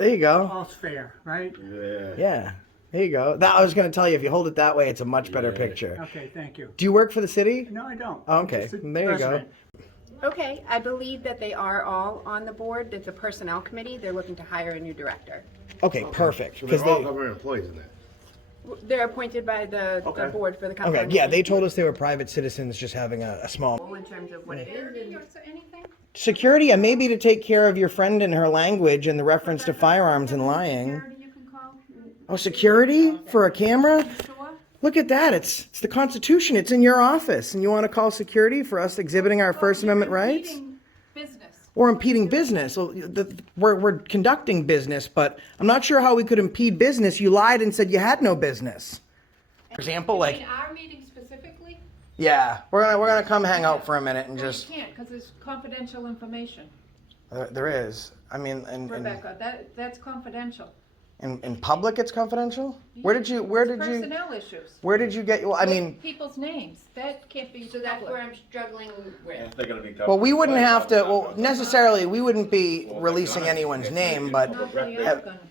there you go. All's fair, right? Yeah. Yeah. There you go. That I was going to tell you, if you hold it that way, it's a much better picture. Okay, thank you. Do you work for the city? No, I don't. Oh, I'm okay. just a There you go. resident. Okay, I believe that they are all on the board. It's a personnel committee. They're looking to hire a new director. Okay, perfect. So Because they're all they. government employees in there. They're appointed by the board for the company. Okay, yeah, they told us they were private citizens just having a small. In terms of what it is. Anything? Security, and maybe to take care of your friend and her language and the reference to firearms and lying. Security you can call? Oh, security for a camera? Sure. Look at that. It's the Constitution. It's in your office. And you want to call security for us exhibiting our First Amendment rights? Business. Or impeding business. Well, we're conducting business, but I'm not sure how we could impede business. You lied and said you had no business. For example, In like, our meeting specifically? yeah, we're gonna come hang out for a minute and just. You can't, because it's confidential information. There is. I mean, Rebecca, that's confidential. in public, it's confidential. Where did you Personnel issues. where did you get? Well, I mean, People's names, that can't be So that's public. where I'm struggling with. They're gonna be well, we wouldn't have to. Well, necessarily, we wouldn't be releasing anyone's name, but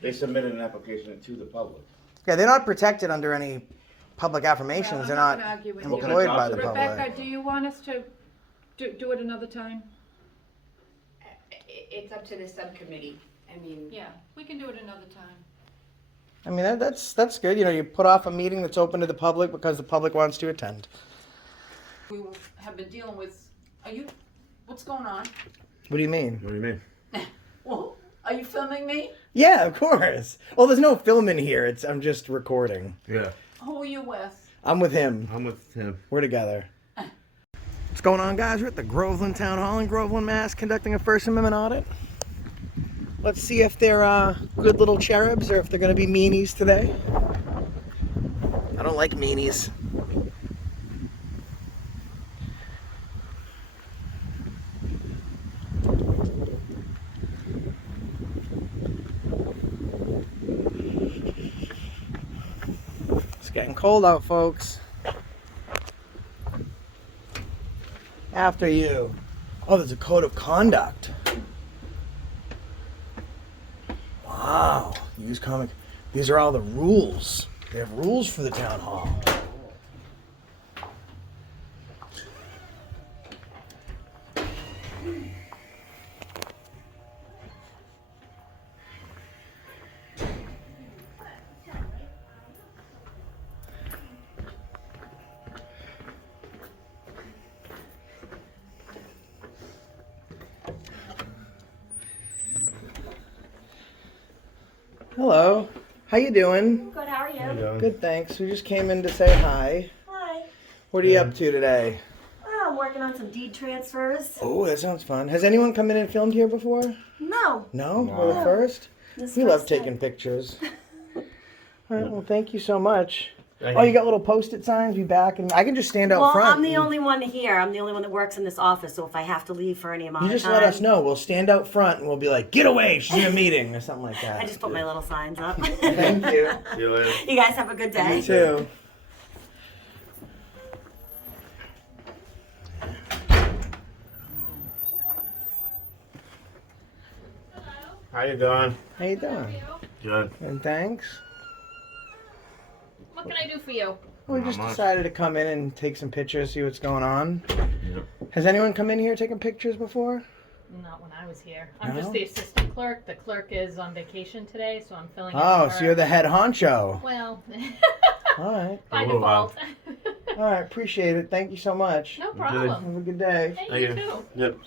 They submitted an application to the public. yeah, they're not protected under any public affirmations. They're not gonna argue with you. employed by the Rebecca, public. do you want us to do it another time? It's up to the subcommittee. I mean. Yeah, we can do it another time. I mean, that's good. You know, you put off a meeting that's open to the public because the public wants to attend. We have been dealing with, what's going on? What do you mean? What do you mean? Well, are you filming me? Yeah, of course. Well, there's no film in here. I'm just recording. Yeah. Who are you with? I'm with him. I'm with him. We're together. What's going on, guys? We're at the Groveland Town Hall in Groveland, Mass, conducting a First Amendment audit. Let's see if they're good little cherubs or if they're going to be meanies today. I don't like meanies. It's getting cold out, folks. After you. Oh, there's a code of conduct. Wow. Use comic. These are all the rules. They have rules for the town hall. Hello. How you doing? Good, how are you? Good, thanks. We just came in to say hi. Hi. What are you up to today? Oh, I'm working on some deed transfers. Oh, that sounds fun. Has anyone come in and filmed here before? No. No? We're the first? This We love first taking time. pictures. All right, well, thank you so much. Oh, you got little Post-it signs? Be back, and I can just stand out Well, front. I'm the only one here. I'm the only one that works in this office, so if I have to leave for any amount You of just time... let us know. We'll stand out front, and we'll be like, get away, she's in a meeting, or something like that. I just put my little signs up. Thank you. See you later. You guys have a good day. You too. How you doing? How you doing? Good. And thanks. What can I do for you? We Not just much. decided to come in and take some pictures, see what's going on. Yep. Has anyone come in here taking pictures before? Not when I was here. I'm No? just the assistant clerk. The clerk is on vacation today, so I'm filling in Oh, for so her. you're the head honcho. Well, All right. by A little default. All right, appreciate it. Thank you so much. No good. problem. Have a good day. Hey, Thank you you. too. Yep.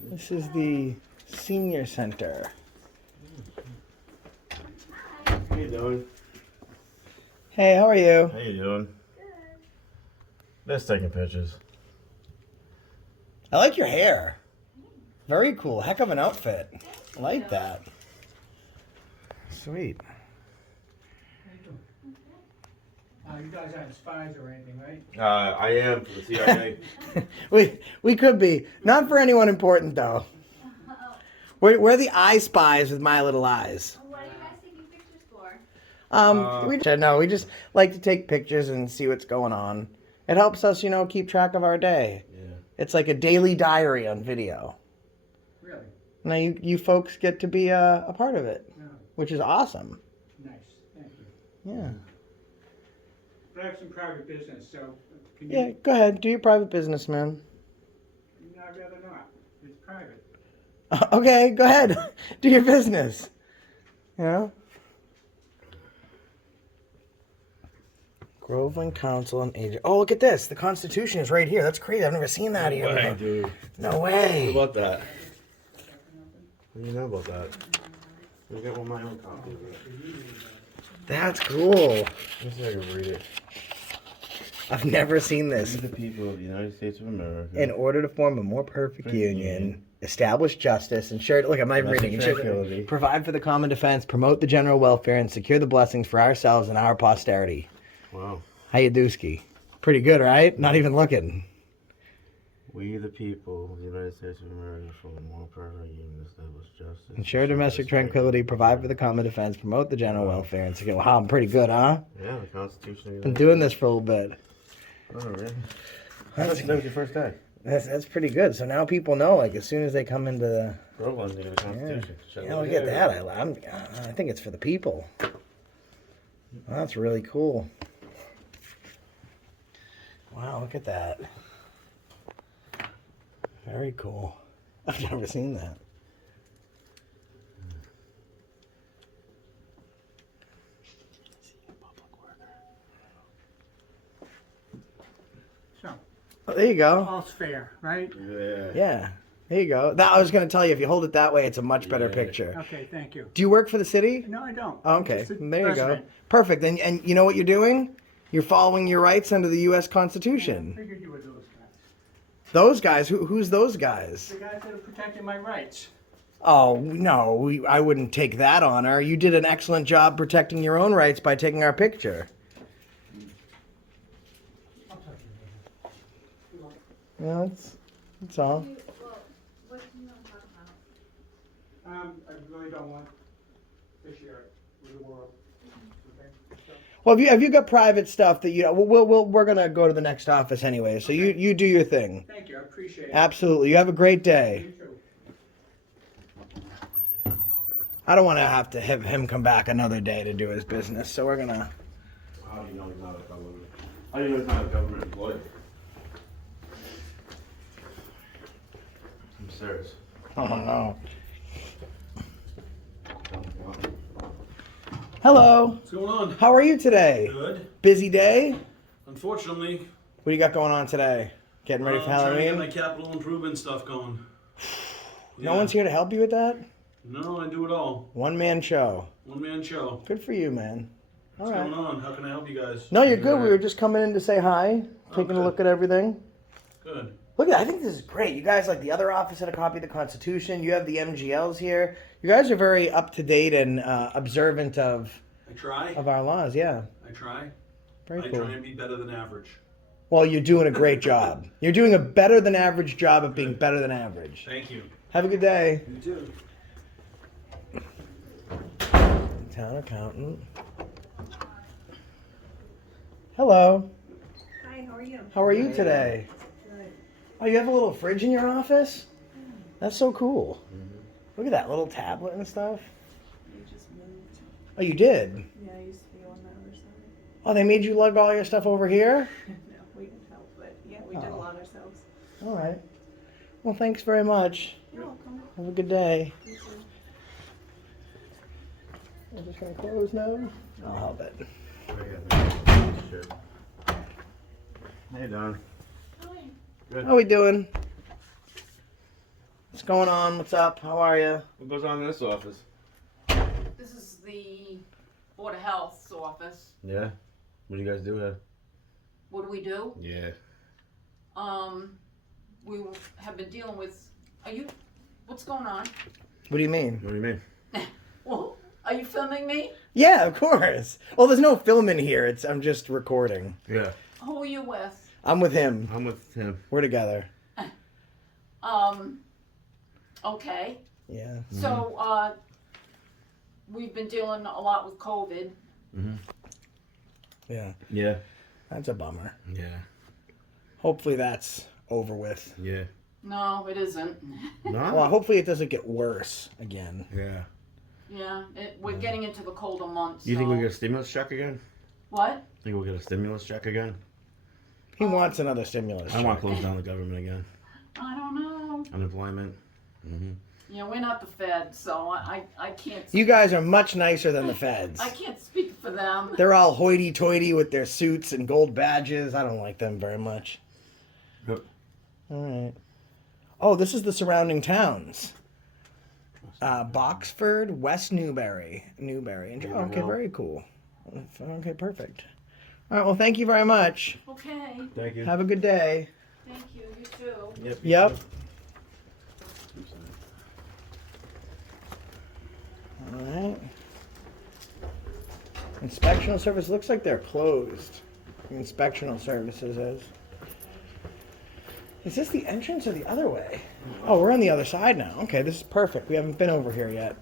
This is the senior center. How you doing? Hey, how are you? How you doing? Just taking pictures. I like your hair. Very cool. Heck of an outfit. I like that. Sweet. You guys aren't spies or anything, right? I am for the CIA. We could be. Not for anyone important though. We're the eye spies with my little eyes. What are you guys taking pictures for? We just like to take pictures and see what's going on. It helps us, keep track of our day. Yeah. It's like a daily diary on video. Really? Now you folks get to be a part of it, No. which is awesome. Nice. Thank you. Yeah. But I have some private business, so can Yeah, you? go ahead. Do your private business, man. No, I'd rather not. It's private. Okay, go ahead. Do your business. Groveland Council on Aging. Oh, look at this. The Constitution is right here. That's crazy. I've never seen that here. Hey, dude. No way. What about that? What do you know about that? I got one of my own copy of it. That's cool. Let me see if I can read it. I've never seen We this. the people of the United States of America. In order to form a more perfect union, establish justice, ensure. Look, I'm not even reading. Tranquility. Provide for the common defense, promote the general welfare, and secure the blessings for ourselves and our posterity. Wow. How you dooski? Pretty good, right? Not even looking. We the people of the United States of America form a more perfect union, establish justice. Ensure domestic tranquility, provide for the common defense, promote the general welfare, and secure. Wow, I'm pretty good, huh? Yeah, the Constitution. Been doing this for a little bit. Oh, really? That was your first day. That's pretty good. So now people know, like, as soon as they come into the. Groveland, you know, the Constitution. Yeah, look at that. I think it's for the people. That's really cool. Wow, look at that. Very cool. I've never seen that. So, Oh, there you go. all's fair, right? Yeah. Yeah. There you go. That I was going to tell you, if you hold it that way, it's a much better Yeah. picture. Okay, thank you. Do you work for the city? No, I don't. Oh, I'm okay. just the There you go. president. Perfect. And you know what you're doing? You're following your rights under the U.S. I Constitution. figured you were those guys. Those guys? Who's those guys? The guys that are protecting my rights. Oh, no. I wouldn't take that honor. You did an excellent job protecting your own rights by taking our picture. I'll talk to you later. Yeah, that's all. I really don't want to share it with the world. Okay? So, Well, have you got private stuff that we're gonna go to the next office anyway. So you do your thing. thank you. I appreciate it. Absolutely. You have a great day. You too. I don't want to have him come back another day to do his business. So we're gonna. How do you know he's not a government? How do you know he's not a government employee? I'm serious. Oh no. Hello. What's going on? How are you today? Good. Busy day? Unfortunately, What do you got going on today? Getting ready for I'm trying to get my Halloween? capital improvement stuff going. No one's here to help you with that? No, I do it all. One man show. One man show. Good for you, man. All What's going right. on? How can I help you guys? No, you're good. We were just coming in to say hi, taking a good. look at everything. Good. Look at that. I think this is great. You guys, like the other office, had a copy of the Constitution. You have the MGLs here. You guys are very up to date and observant of I try. our laws. Yeah, I try. very I cool. try and be better than average. Well, you're doing a great job. You're doing a better than average job of being better than average. Thank you. Have a good day. You too. Town accountant. Hello. Hi, how are you? How are you today? Good. Oh, you have a little fridge in your office? That's so cool. Look at that little tablet and stuff. You just moved. Oh, you did? Yeah, I used to be on the other side. Oh, they made you lug all your stuff over here? No, we didn't help, but yeah, we did a lot ourselves. All right. Well, thanks very much. You're welcome. Have a good day. You too. I'm just going to close now. I'll help it. Sure. Hey, Don. How we doing? What's going on? What's up? How are you? What goes on in this office? This is the Board of Health's office. Yeah. What do you guys do here? What do we do? Yeah. We have been dealing with, what's going on? What do you mean? What do you mean? Well, Are you filming me? Yeah, of course. Well, there's no filming here. I'm just recording. Yeah. Who are you with? I'm with him. I'm with him. We're together. Okay. Yeah. So, we've been dealing a lot with COVID. Yeah. Yeah. That's a bummer. Yeah. Hopefully that's over with. Yeah. No, it isn't. No? Well, hopefully it doesn't get worse again. Yeah. Yeah, we're getting into the colder months. You think so- we'll get a stimulus check again? What? Think we'll get a stimulus check again? He wants another stimulus. I want check. to close down the government again. I don't know. Unemployment. Yeah, we're not the Fed, so I can't. You guys are much nicer than the feds. I can't speak for them. They're all hoity-toity with their suits and gold badges. I don't like them very much. Yep. All right. Oh, this is the surrounding towns. Boxford, West Newbury. Okay, very cool. Okay, perfect. All right, well, thank you very much. Okay. Thank you. Have a good day. Thank you. You too. Yep. Yep. All right. Inspectional service looks like they're closed. The inspectional services is. Is this the entrance or the other way? Oh, we're on the other side now. Okay, this is perfect. We haven't been over here yet.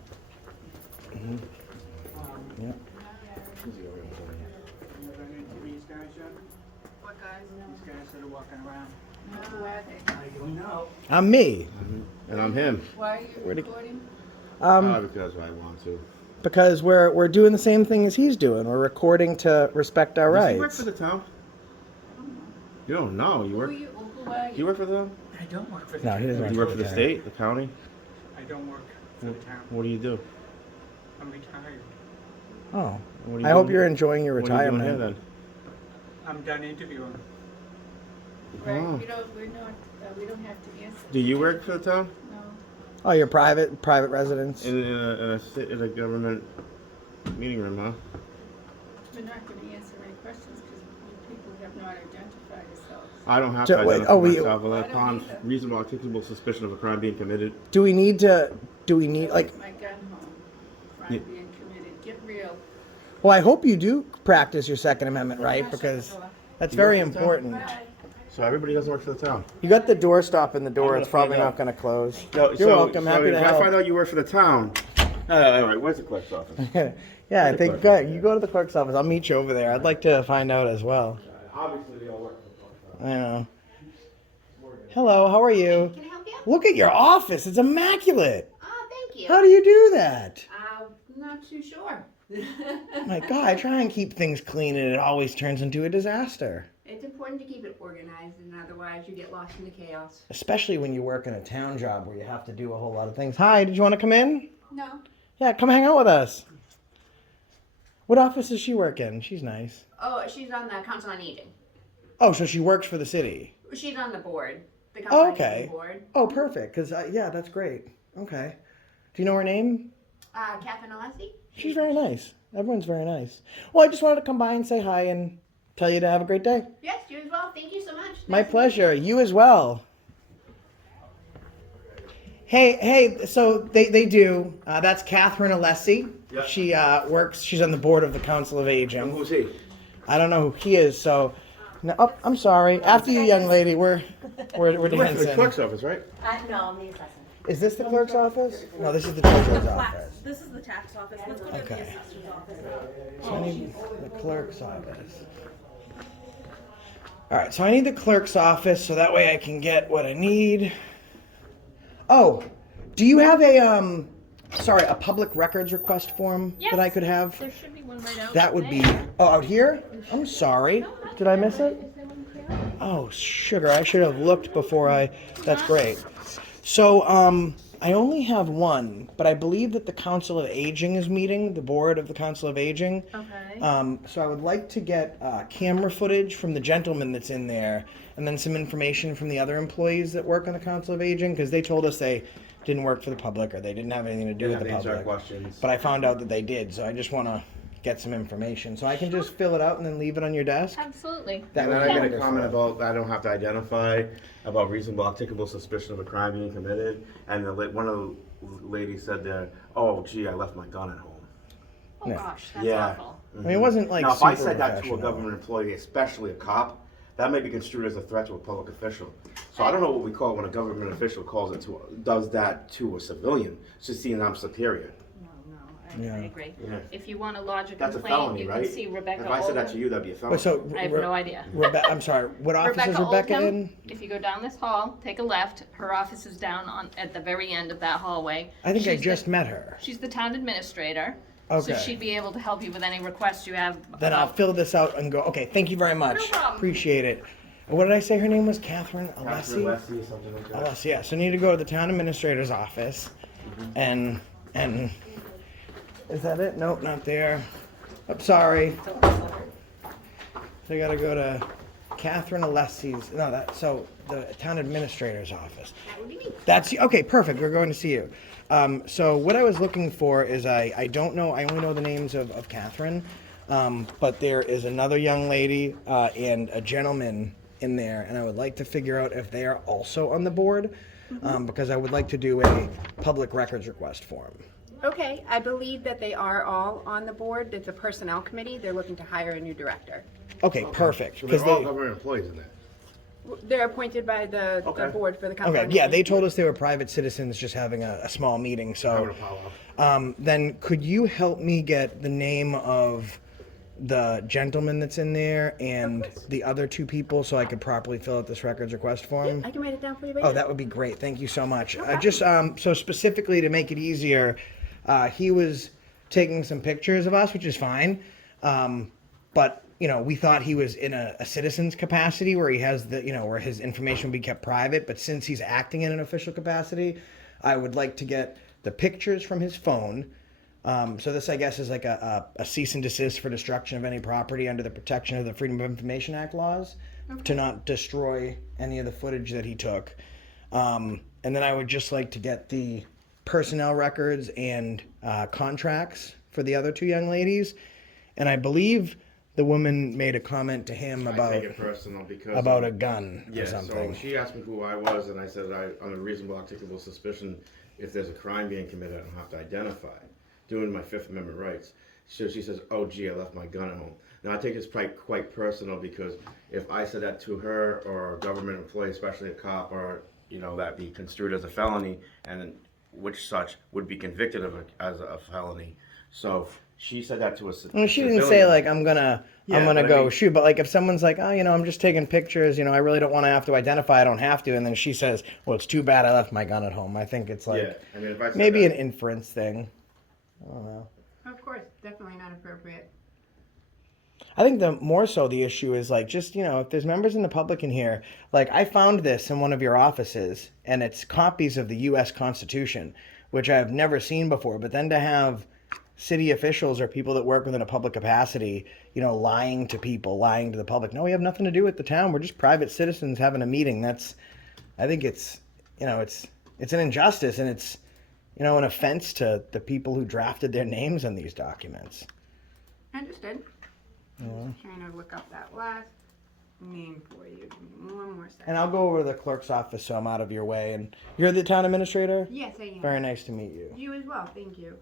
Yep. You run into these guys yet? What guys? These guys that are walking around. Who are they? I don't know. I'm me. And I'm him. Why are you Where'd he- recording? Because I want to. Because we're doing the same thing as he's doing. We're recording to respect our Does he work rights. for the town? You don't know. You work. Who are You work for them? I don't work for the No, town. he doesn't. Do you work for the state, the county? I don't work for the town. What do you do? I'm retired. Oh, What are you I hope doing you're here? enjoying your What are you doing retirement. here I'm done interviewing. then? Oh. We don't have to answer. Do you work for the town? No. Oh, your private residence. In a government meeting room, huh? We're not going to answer any questions because people have not identified themselves. I don't have So, to wait, identify oh, we- myself I don't upon either. reasonable articulable suspicion of a crime being committed. Do we need like? My gun home. Crime Yeah. being committed. Get real. Well, I hope you do practice your Second Amendment right because that's very important. So everybody doesn't work for the town. You got the door stop in the door. I'm It's gonna probably find not out. going to close. No, You're welcome. Happy if to I help. find out you work for the town. All right, where's the clerk's office? Yeah, I The think clerk's go, office. you go to the clerk's office. I'll meet you over there. I'd like to find out as well. Obviously, they all work for the town. I know. Hello, how are you? Can I help you? Look at your office. It's immaculate. Oh, thank you. How do you do that? I'm not too sure. My God, I try and keep things clean and it always turns into a disaster. It's important to keep it organized, and otherwise you get lost in the chaos. Especially when you work in a town job where you have to do a whole lot of things. Hi, did you want to come in? No. Yeah, come hang out with us. What office does she work in? She's nice. Oh, she's on the Council on Aging. Oh, so she works for the city. She's on the board. The Council on Okay. Aging board. Oh, perfect. Because, yeah, that's great. Okay. Do you know her name? Catherine Alessi. She's very nice. Everyone's very nice. Well, I just wanted to come by and say hi and tell you to have a great day. Yes, you as well. Thank you so much. My Nice to pleasure. You as well. Hey, so they do. That's Catherine Alessi. Yeah. She works, she's on the board of the Council of Aging. Who's he? I don't know who he is, so. No, oh, I'm sorry. After you, young lady, we're You work for the dancing. clerk's office, right? No, I'm the assessor. Is this the clerk's office? No, this is the treasurer's office. This is the tax office. Let's go to Okay. the assessor's office. So I need the clerk's office. All right, so I need the clerk's office so that way I can get what I need. Oh, do you have a a public records request form that I could have? There should be one right out. That would be out here? I'm sorry. Did I miss it? Oh, sugar. I should have looked before that's great. So, I only have one, but I believe that the Council of Aging is meeting, the board of the Council of Aging. Okay. So I would like to get camera footage from the gentleman that's in there, and then some information from the other employees that work on the Council of Aging, because they told us they didn't work for the public or they didn't have anything to do with the public. questions. But I found out that they did, so I just want to get some information. So I can just fill it out and then leave it on your desk? Absolutely. That And then would I be get a comment wonderful. about I don't have to identify about reasonable articulable suspicion of a crime being committed. And one of the ladies said there, "Oh, gee, I left my gun at home." Oh Yeah. gosh, that's Yeah. awful. I mean, it wasn't like Now, if I super said that to a professional. government employee, especially a cop, that may be construed as a threat to a public official. So I don't know what we call it when a government official does that to a civilian, just seeing I'm superior. No, Yeah. I agree. Yeah. If you want to lodge a That's a complaint, felony, you right? can see Rebecca If I said that Olden. to you, that'd be a But felony. so, I have no idea. I'm sorry. What office is Rebecca Rebecca Oldham, in? if you go down this hall, take a left, her office is down at the very end of that hallway. I think I She's just the, met her. She's the town administrator. Okay. So she'd be able to help you with any requests you have. Then I'll fill this out and go. Okay, thank you very much. No problem. Appreciate it. What did I say her name was? Catherine Catherine Alessi? Leslie or something like that. Alessi, yeah. So I need to go to the town administrator's office, and is that it? Nope, not there. I'm sorry. So I gotta go to Catherine Alessi's. No, the town administrator's office. That would be me. That's okay. Perfect. We're going to see you. So what I was looking for is I don't know. I only know the names of Catherine, but there is another young lady and a gentleman in there, and I would like to figure out if they are also on the board, because I would like to do a public records request for them. Okay, I believe that they are all on the board. It's a personnel committee. They're looking to hire a new director. Okay, perfect. So Because they're all they. government employees in there. They're appointed by the Okay. board for the council. Okay, yeah, they told us they were private citizens just having a small meeting. So, Having a powwow. then could you help me get the name of the gentleman that's in there and the other two people so I could properly fill out this records request form? I can write it down for you right Oh, now. that would be great. Thank you so much. Just so specifically to make it easier, he was taking some pictures of us, which is fine. But we thought he was in a citizen's capacity where he has where his information would be kept private. But since he's acting in an official capacity, I would like to get the pictures from his phone. So this, I guess, is like a cease and desist for destruction of any property under the Protection of the Freedom of Information Act laws, to not destroy any of the footage that he took. And then I would just like to get the personnel records and contracts for the other two young ladies. And I believe the woman made a comment to him I about take it personal because a gun yeah, or something. So she asked me who I was, and I said on a reasonable articulable suspicion, if there's a crime being committed, I don't have to identify. Doing my Fifth Amendment rights. So she says, "Oh, gee, I left my gun at home." Now I take this quite personal because if I said that to her or a government employee, especially a cop, or that be construed as a felony, and which such would be convicted of as a felony. So she said that to us. Well, she didn't say like I'm gonna Yeah, but I go mean- shoot, but like if someone's like, oh, I'm just taking pictures, I really don't want to have to identify, I don't have to, and then she says, well, it's too bad I left my gun at home. I think it's like Yeah, I mean, if I said maybe that, an inference thing. I don't know. Of course, definitely not appropriate. I think the more so the issue is like just if there's members in the public in here, like I found this in one of your offices, and it's copies of the U.S. Constitution, which I've never seen before. But then to have city officials or people that work within a public capacity, lying to people, lying to the public. No, we have nothing to do with the town. We're just private citizens having a meeting. I think it's an injustice, and it's an offense to the people who drafted their names on these documents. Understood. Trying to look up that last name for you. Give me one more second. And I'll go over to the clerk's office so I'm out of your way. And you're the town administrator? Yes, I am. Very nice to meet you. You as well. Thank you.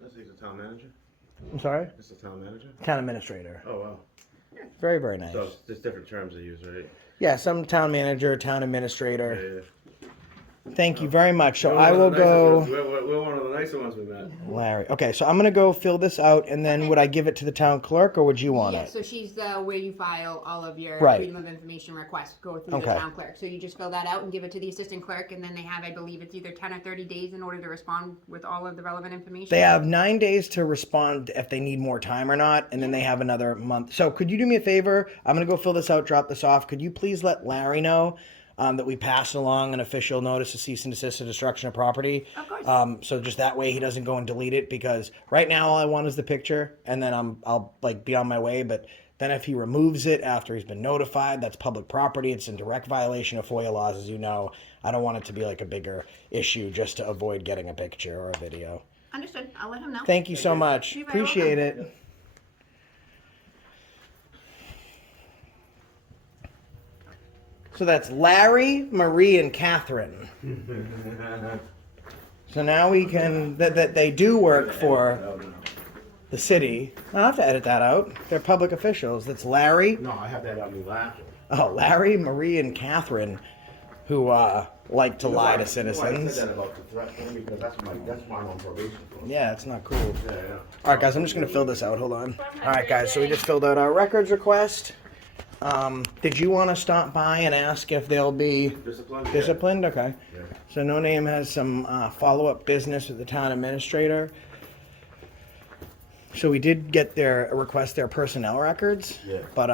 This is the town manager. I'm sorry? This is the town manager. Town administrator. Oh wow. Very, very nice. So there's different terms they use, right? Yeah, some town manager, town administrator. Yeah. Thank you very much. So We're I one will of the nicest go... ones- We're one of the nicer ones we met. Larry. Okay, so I'm going to go fill this out, and then would I give it to the town clerk, or would you want Yeah, it? so she's where you file all of your Right. Freedom of Information requests, go through Okay. the town clerk. So you just fill that out and give it to the assistant clerk, and then they have, I believe it's either 10 or 30 days in order to respond with all of the relevant information. They have 9 days to respond if they need more time or not, and then they have another month. So could you do me a favor? I'm going to go fill this out, drop this off. Could you please let Larry know that we passed along an official notice of cease and desist of destruction of property? Of course. So just that way he doesn't go and delete it, because right now all I want is the picture, and then I'll like be on my way. But then if he removes it after he's been notified, that's public property. It's in direct violation of FOIA laws, as you know. I don't want it to be like a bigger issue just to avoid getting a picture or a video. Understood. I'll let him know. Thank you so much. You're very Appreciate it. So that's Larry, Marie, and Catherine. So now we can, that they do work for the city. I'll have to edit that out. They're public officials. That's Larry. No, I have that on me laughing. Oh, Larry, Marie, and Catherine, who like to lie to I citizens. said that about the threat thing because that's why I'm on probation for. Yeah, it's not cool. Yeah. All right, guys, I'm just going to fill this out. Hold on. All right, guys, so we just filled out our records request. Did you want to stop by and ask if they'll be Discipline? disciplined? Okay. Yeah. So No Name has some follow-up business with the town administrator. So we did get request their personnel records. Yeah. But,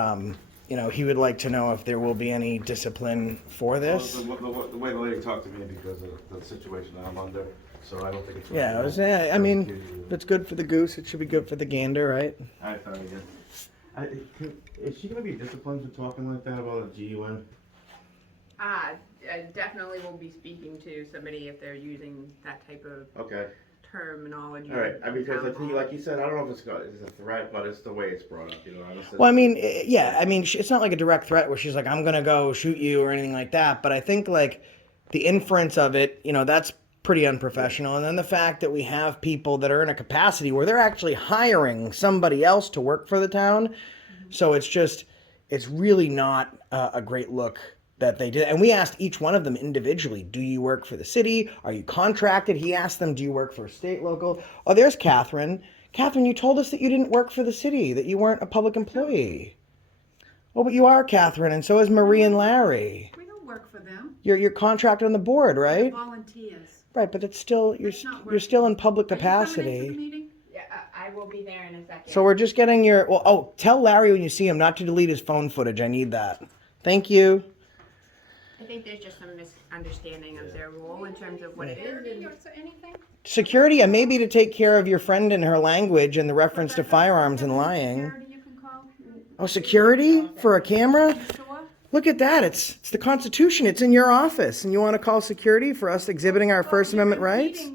you know, he would like to know if there will be any discipline for this. The way the lady talked to me because of the situation that I'm under, so I don't think it's. Yeah, I mean, if it's good for the goose, it should be good for the gander, right? I thought again. Is she gonna be disciplined for talking like that about a GUN? I definitely will be speaking to somebody if they're using that type of Okay. terminology. All right. I mean, because I think, like you said, I don't know if it's a threat, but it's the way it's brought up. You know. Well, I mean, yeah, I mean, it's not like a direct threat where she's like, I'm going to go shoot you or anything like that. But I think, like, the inference of it, you know, that's pretty unprofessional. And then the fact that we have people that are in a capacity where they're actually hiring somebody else to work for the town. Mm-hmm. So it's really not a great look that they did. And we asked each one of them individually, do you work for the city? Are you contracted? He asked them, do you work for state, local? Oh, there's Catherine. Catherine, you told us that you didn't work for the city, that you weren't a public employee. Oh, but you are, Catherine, and so is Marie and Larry. We don't work for them. You're contracted on the board, right? Volunteers. Right, but it's still you're still in public capacity. Yeah, I will be there in a second. So we're just getting your tell Larry when you see him not to delete his phone footage. I need that. Thank you. I think there's just some misunderstanding of their role in terms of what it is. Security or anything? Security, and maybe to take care of your friend and her language and the reference to firearms and lying. Security you can call? Oh, security for a camera? Sure. Look at that. It's the Constitution. It's in your office. And you want to call security for us exhibiting our First Amendment rights?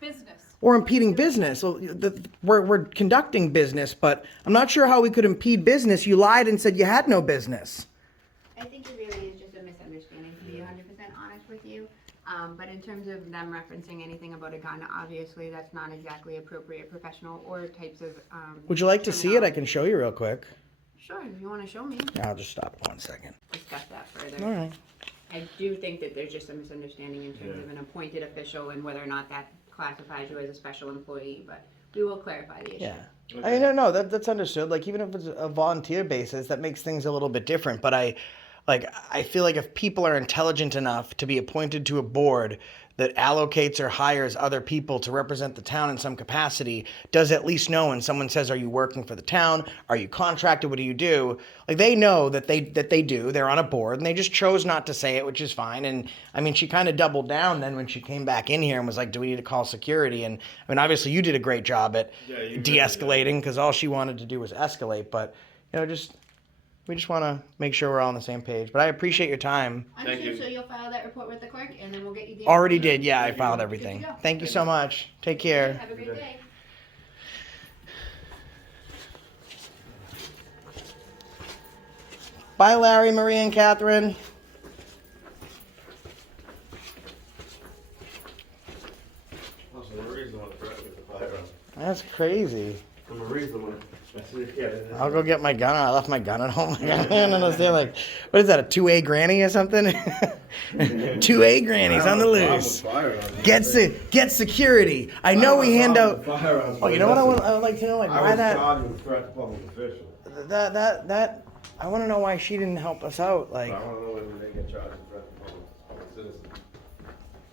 Business. Or impeding business. Well, we're conducting business, but I'm not sure how we could impede business. You lied and said you had no business. I think it really is just a misunderstanding, to be 100% honest with you. But in terms of them referencing anything about a gun, obviously that's not exactly appropriate professional or types of. Would you like to see it? I can show you real quick. Sure, if you want to show me. I'll just stop 1 second. Discuss that further. All right. I do think that there's just a misunderstanding in terms of an appointed official and whether or not that classifies you as a special employee, but we will clarify the issue. Yeah. I mean, no, that's understood. Like, even if it's a volunteer basis, that makes things a little bit different. But I feel like if people are intelligent enough to be appointed to a board that allocates or hires other people to represent the town in some capacity, does at least know when someone says, are you working for the town? Are you contracted? What do you do? Like, they know that they do. They're on a board, and they just chose not to say it, which is fine. And, I mean, she kind of doubled down then when she came back in here and was like, do we need to call security? And, I mean, obviously you did a great job at de-escalating because all she wanted to do was escalate. But, you know, we just want to make sure we're all on the same page. But I appreciate your time. Thank you. So you'll file that report with the clerk, and then we'll get you the. Already did. Yeah, I filed everything. Good to go. Thank you so much. Take care. Have a great day. Bye, Larry, Marie, and Catherine. Also, Marie's the one that threatened with the firearm. That's crazy. Marie's the one. I'll go get my gun. I left my gun at home. And then I was there like, what is that, a 2A granny or something? 2A grannies on the loose. Get security. I know we hand out. Oh, you know what I would like to know? Like, why that? That. I want to know why she didn't help us out. Like, I want to know whether they get charged with threat to public citizens.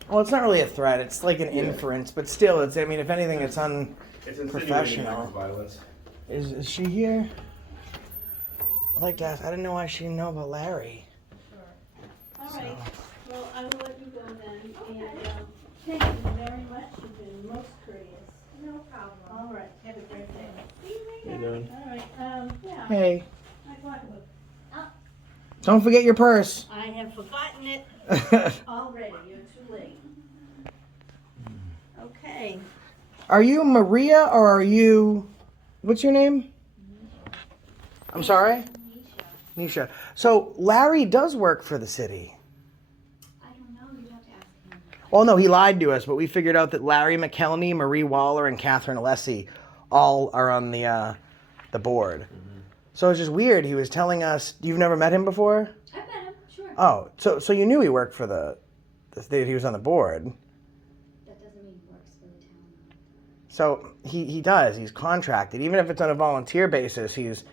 well, it's not really a threat. It's like an inference, but still, it's. I mean, if anything, it's It's unprofessional. Violence. Is she here? I'd like to ask. I didn't know why she didn't know about Larry. All right, well, I will let you go then, and, thank you very much, you've been most courteous. No problem. All right, have a great day. See you later. How you doing? All right, yeah. Hey, I thought, don't forget your purse. I have forgotten it already, you're too late. Okay. Are you Maria or are you? What's your name? I'm sorry? Nisha. So Larry does work for the city. I don't know, you'd have to ask him. Well, no, he lied to us, but we figured out that Larry McKelney, Marie Waller, and Catherine Alessi all are on the board. So it's just weird. He was telling us, you've never met him before? I've met him, sure. Oh, so you knew he worked for he was on the board. That doesn't mean he works for the town. So he does. He's contracted. Even if it's on a volunteer basis, he's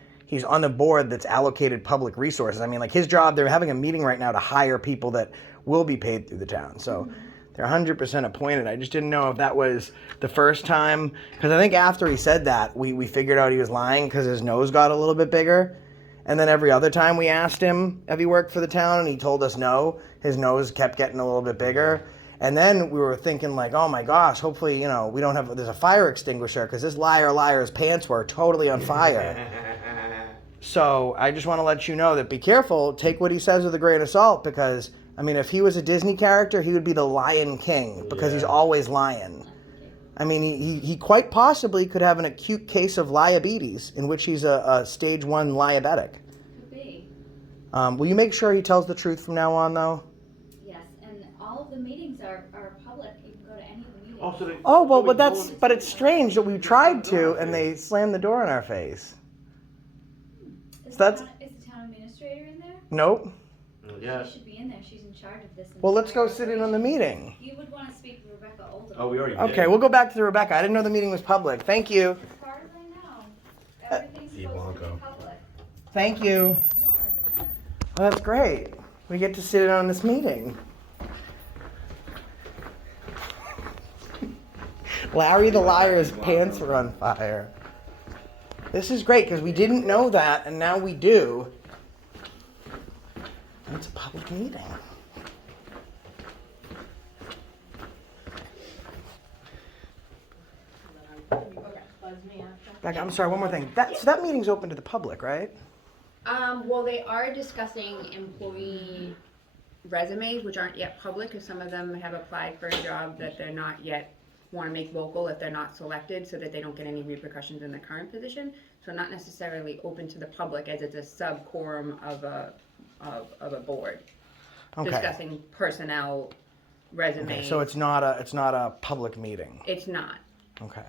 on a board that's allocated public resources. I mean, like his job, they're having a meeting right now to hire people that will be paid through the town. So they're 100% appointed. I just didn't know if that was the first time. Because I think after he said that, we figured out he was lying because his nose got a little bit bigger. And then every other time we asked him if he worked for the town and he told us no, his nose kept getting a little bit bigger. And then we were thinking like, oh my gosh, hopefully, we don't have, there's a fire extinguisher because this liar's pants were totally on fire. So I just want to let you know that be careful, take what he says with a grain of salt because, I mean, if he was a Disney character, he would be the Lion King because he's always lying. I mean, he quite possibly could have an acute case of liabetes in which he's a stage 1 liabetic. Could be. Will you make sure he tells the truth from now on, though? Yes, and all of the meetings are public. You can go to any of the meetings. Oh, well, but it's strange that we tried to and they slammed the door in our face. Is So the town administrator in there? Nope. She should be in there. She's in charge of this. Well, let's go entire sit in on the meeting. You would want to speak with Rebecca Oldham. Oh, we already did. Okay, we'll go back to Rebecca. I didn't know the meeting was public. Thank you. As far as I know, everything's supposed to be public. Thank you. Sure. Well, that's great. We get to sit in on this meeting. Larry the liar's pants were on fire. This is great because we didn't know that and now we do. And it's a public meeting. Becca, I'm sorry, one more thing. So that meeting's open to the public, right? Well, they are discussing employee resumes, which aren't yet public, because some of them have applied for a job that they're not yet want to make local if they're not selected, so that they don't get any repercussions in the current position. So not necessarily open to the public, as it's a sub-quorum of a board Okay. discussing personnel resumes. Okay, so it's not a public meeting. It's not. Okay.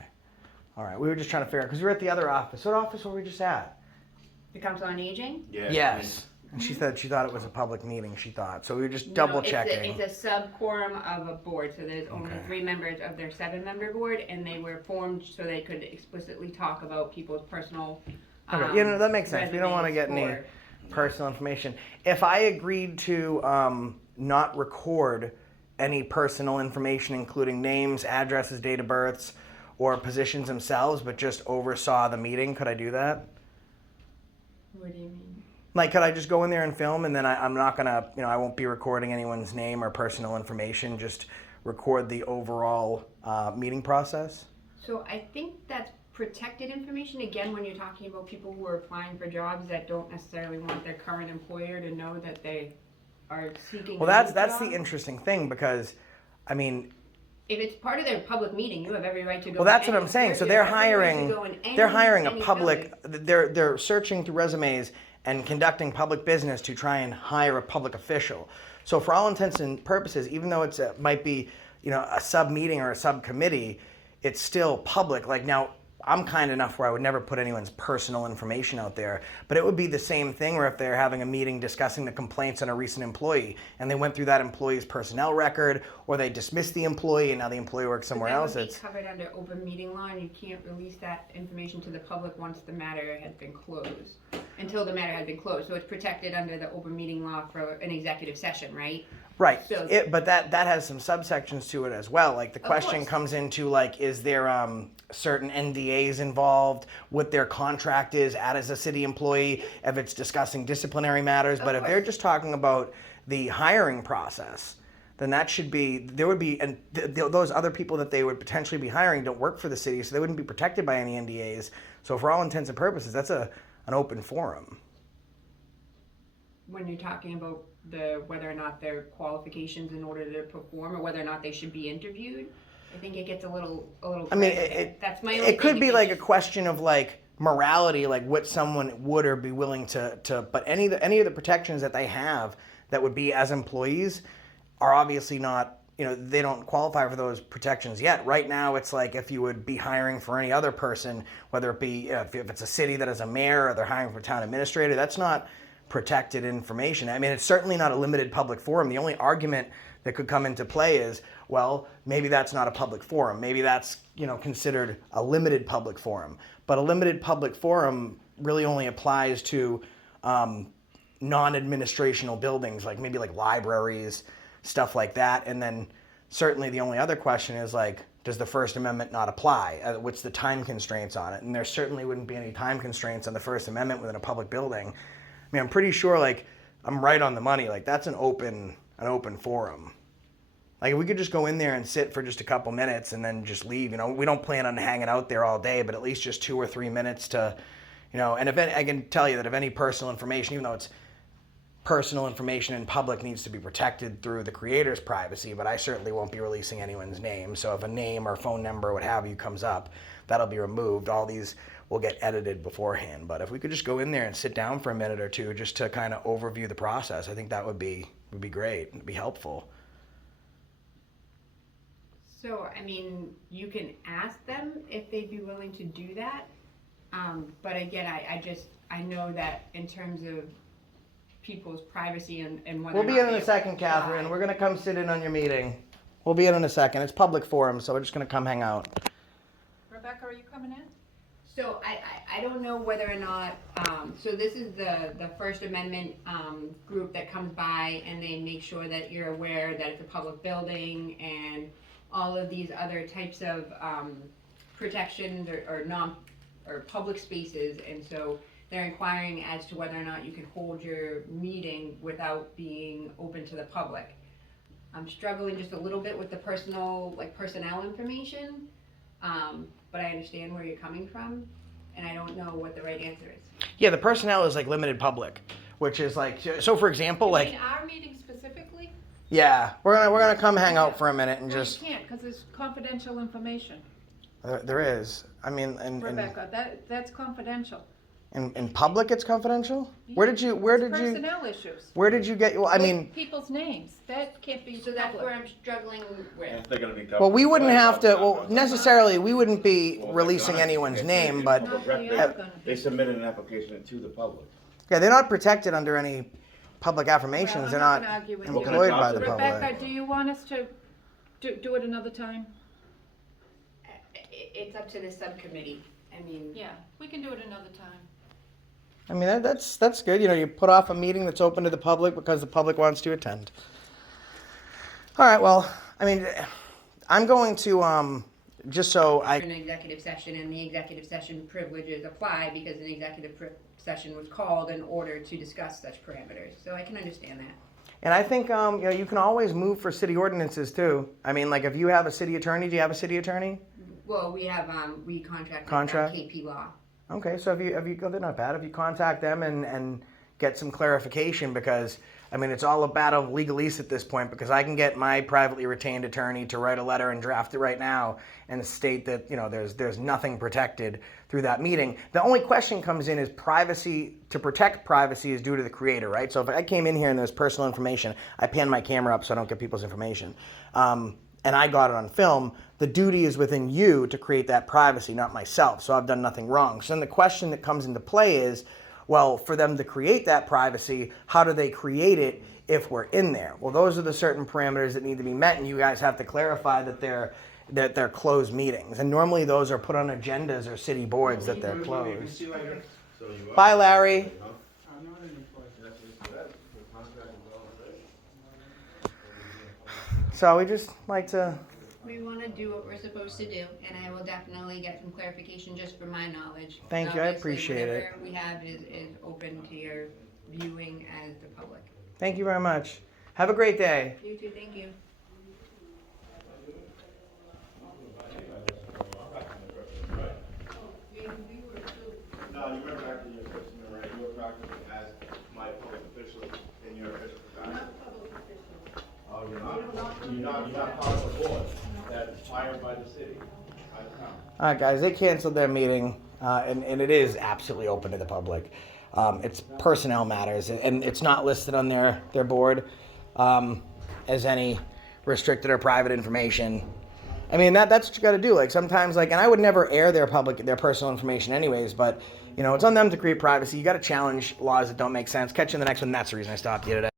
All right. We were just trying to figure out because we were at the other office. What office were we just at? The Council on Aging? Yes. And she said she thought it was a public meeting. She thought so. We were just double checking. It's a sub-quorum of a board, so there's only Okay. 3 members of their 7-member board, and they were formed so they could explicitly talk about people's personal. Okay. That makes sense. We don't want to get any resumes personal information. If I agreed to not record any personal information, including names, addresses, date of births, or positions themselves, but just oversaw the meeting, could I do that? What do you mean? Like, could I just go in there and film, and then I'm not gonna, I won't be recording anyone's name or personal information. Just record the overall meeting process. So I think that's protected information, again, when you're talking about people who are applying for jobs that don't necessarily want their current employer to know that they are seeking. Well, a new that's the job. interesting thing because, I mean, If it's part of their public meeting, you have every right to go. well, that's what I'm saying. So they're hiring a any public. building. They're searching through resumes and conducting public business to try and hire a public official. So for all intents and purposes, even though it might be a sub meeting or a subcommittee, it's still public. Like now, I'm kind enough where I would never put anyone's personal information out there, but it would be the same thing where if they're having a meeting discussing the complaints on a recent employee and they went through that employee's personnel record or they dismissed the employee and now the employee works somewhere else. That would It's be covered under open meeting law, and you can't release that information to the public once the matter has been closed, until the matter has been closed. So it's protected under the open meeting law for an executive session, right? right. So- But that has some subsections to it as well. Like the question course. comes into like, is there certain NDAs involved, what their contract is as a city employee, if it's discussing disciplinary matters. But if they're just talking about the hiring process, then that should be, there would be, and those other people that they would potentially be hiring don't work for the city, so they wouldn't be protected by any NDAs. So for all intents and purposes, that's an open forum. When you're talking about whether or not their qualifications in order to perform, or whether or not they should be interviewed, I think it gets a little. I mean, that's my own it could thing. be like a question of like morality, like what someone would or be willing to but any of the protections that they have that would be as employees are obviously not, they don't qualify for those protections yet. Right now, it's like if you would be hiring for any other person, whether it be if it's a city that has a mayor or they're hiring for a town administrator, that's not protected information. I mean, it's certainly not a limited public forum. The only argument that could come into play is, well, maybe that's not a public forum. Maybe that's, considered a limited public forum. But a limited public forum really only applies to non-administrational buildings, like maybe like libraries, stuff like that. And then certainly the only other question is like, does the First Amendment not apply? What's the time constraints on it? And there certainly wouldn't be any time constraints on the First Amendment within a public building. I mean, I'm pretty sure, like, I'm right on the money. Like, that's an open forum. Like, if we could just go in there and sit for just a couple minutes and then just leave, we don't plan on hanging out there all day, but at least just 2 or 3 minutes to, and if any, I can tell you that if any personal information, even though it's personal information in public, needs to be protected through the creator's privacy, but I certainly won't be releasing anyone's name. So if a name or phone number or what have you comes up, that'll be removed. All these will get edited beforehand. But if we could just go in there and sit down for a minute or two just to kind of overview the process, I think that would be great. It'd be helpful. So, I mean, you can ask them if they'd be willing to do that. But again, I know that in terms of people's privacy and whether We'll or be not in a they second, apply. Catherine. We're going to come sit in on your meeting. We'll be in a second. It's public forum, so we're just going to come hang out. Rebecca, are you coming in? So I don't know whether or not, so this is the First Amendment group that comes by and they make sure that you're aware that it's a public building and all of these other types of protections or public spaces. And so they're inquiring as to whether or not you can hold your meeting without being open to the public. I'm struggling just a little bit with the personnel information. But I understand where you're coming from, and I don't know what the right answer is. Yeah, the personnel is like limited public, which is like, so for example, You like, mean our meeting specifically? yeah, we're gonna come hang out for a minute and No, just, you can't, because it's confidential information. there is. I mean, Rebecca, that's confidential. in public it's confidential? Where did you Personnel issues. Where did you get, well, I mean, People's names, that can't be So that's where public. I'm struggling with. They're gonna be well, we wouldn't have to, well, necessarily, we wouldn't be releasing anyone's name, but No, they are gonna They be. submitted an application to the public. yeah, they're not protected under any public Well, affirmations. I'm They're not not gonna argue with What you. kind of employed jobs by are the they? public. Rebecca, do you want us to do it another time? It's up to the subcommittee. I mean, Yeah, we can do it another time. I mean, that's good. You put off a meeting that's open to the public because the public wants to attend. All right, well, I mean, I'm going to, just so an executive session, and the executive session privileges apply because an executive session was called in order to discuss such parameters. So I can understand that. and I think, you can always move for city ordinances too. I mean, like if you have a city attorney, do you have a city attorney? Well, we have, we contract with Contract? KP Law. Okay, so if you they're not bad. If you contact them and get some clarification, because I mean it's all a battle of legalese at this point. Because I can get my privately retained attorney to write a letter and draft it right now and state that there's nothing protected through that meeting. The only question comes in is privacy. To protect privacy is due to the creator, right? So if I came in here and there's personal information, I pan my camera up so I don't get people's information. And I got it on film, the duty is within you to create that privacy, not myself. So I've done nothing wrong. So then the question that comes into play is, well, for them to create that privacy, how do they create it if we're in there? Well, those are the certain parameters that need to be met, and you guys have to clarify that they're closed meetings. And normally those are put on agendas or city boards that they're closed. See you later. Bye, Larry. I'm not an employee. So we just like to, We want to do what we're supposed to do, and I will definitely get some clarification just from my knowledge. Thank you, I Obviously, appreciate it. whatever we have is open to your viewing as the public. thank you very much. Have a great day. You too, thank you. No, you remember after your first year, right? You were practicing as my public official in your official capacity. Oh, you're not? You're not part of the board that's hired by the city, by the town. All right, guys, they canceled their meeting. and it is absolutely open to the public. It's personnel matters, and it's not listed on their board as any restricted or private information. I mean, that's what you got to do. Like sometimes, and I would never air their personal information anyways, but it's on them to create privacy. You got to challenge laws that don't make sense. Catch you in the next one. That's the reason I stopped you today.